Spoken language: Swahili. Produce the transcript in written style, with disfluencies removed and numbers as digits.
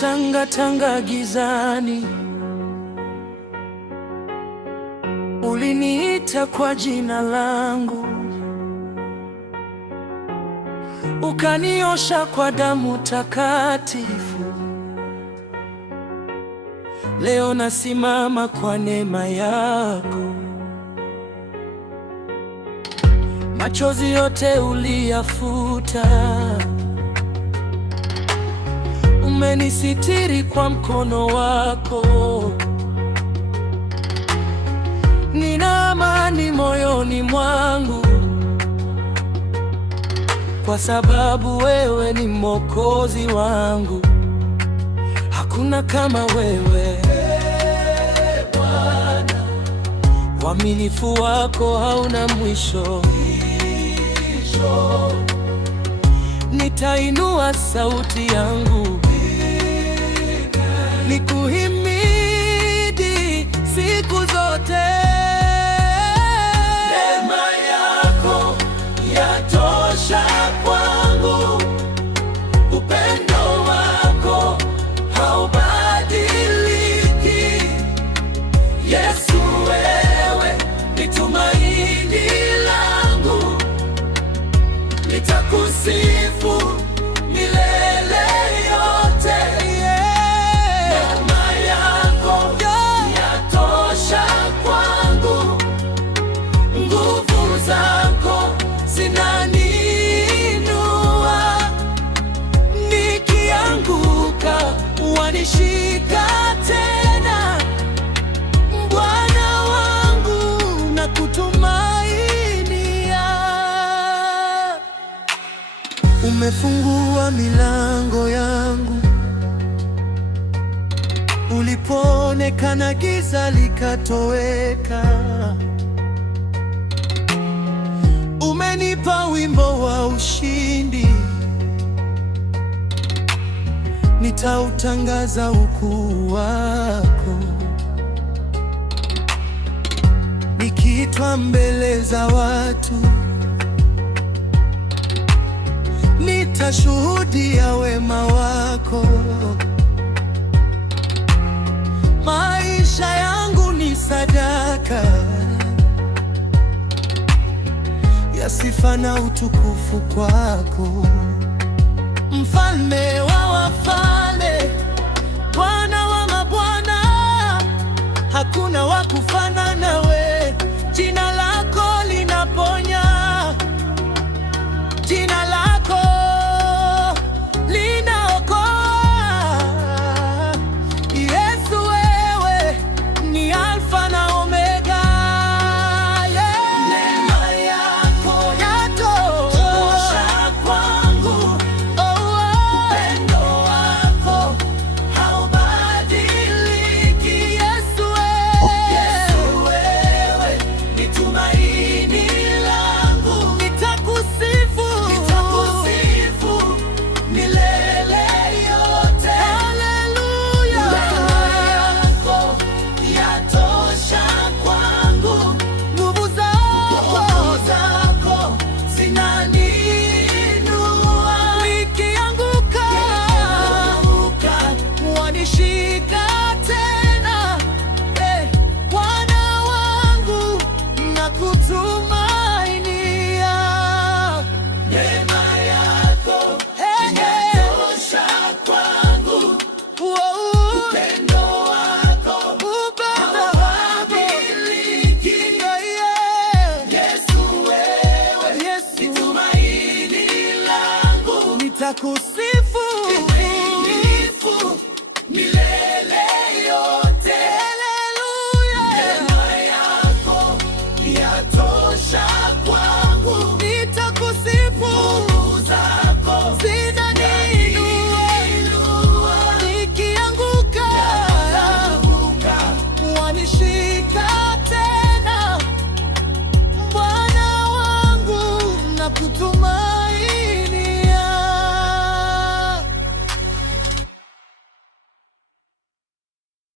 nilipotangatanga gizani, uliniita kwa jina langu, ukaniosha kwa damu takatifu. Leo nasimama kwa neema yako. Machozi yote uliyafuta, umenisitiri kwa mkono wako. Nina amani moyoni mwangu, kwa sababu wewe ni Mwokozi wangu. Hakuna kama wewe Bwana, uaminifu wako hauna mwisho. Nitainua sauti yangu nikuhimidi siku zote. Neema yako yatosha kwangu, upendo wako haubadiliki. Yesu, wewe ni tumaini langu, nitakusifu milele yote. Neema yako yatosha kwangu, nguvu zako zinaniinua. Nikianguka wanishika tena. Bwana wangu nakutumainia. Umefungua milango yangu, ulipoonekana giza likatoweka. Umenipa wimbo wa ushindi, nitautangaza ukuu wako. Nikiitwa mbele za watu, nitashuhudia wema wako. Maisha yangu ni sadaka ya sifa na utukufu kwako. Mfalme wa wafalme, Bwana wa mabwana, hakuna wa kufanana nawe. Jina lako linaponya, jina lako linaokoa. Yesu, wewe ni Alfa na Omega. Neema yako yatosha kwangu, upendo wako haubadiliki. Yesu, wewe ni tumaini langu, nitakusifu milele yote. Haleluya. Neema yako yatosha kwangu, nguvu zako zinaniinua. Nikianguka wanishika tena. Bwana wangu nakutumainia. Neema yako yatosha kwangu, upendo wako haubadiliki. Yesu, wewe ni tumaini langu, nitakusifu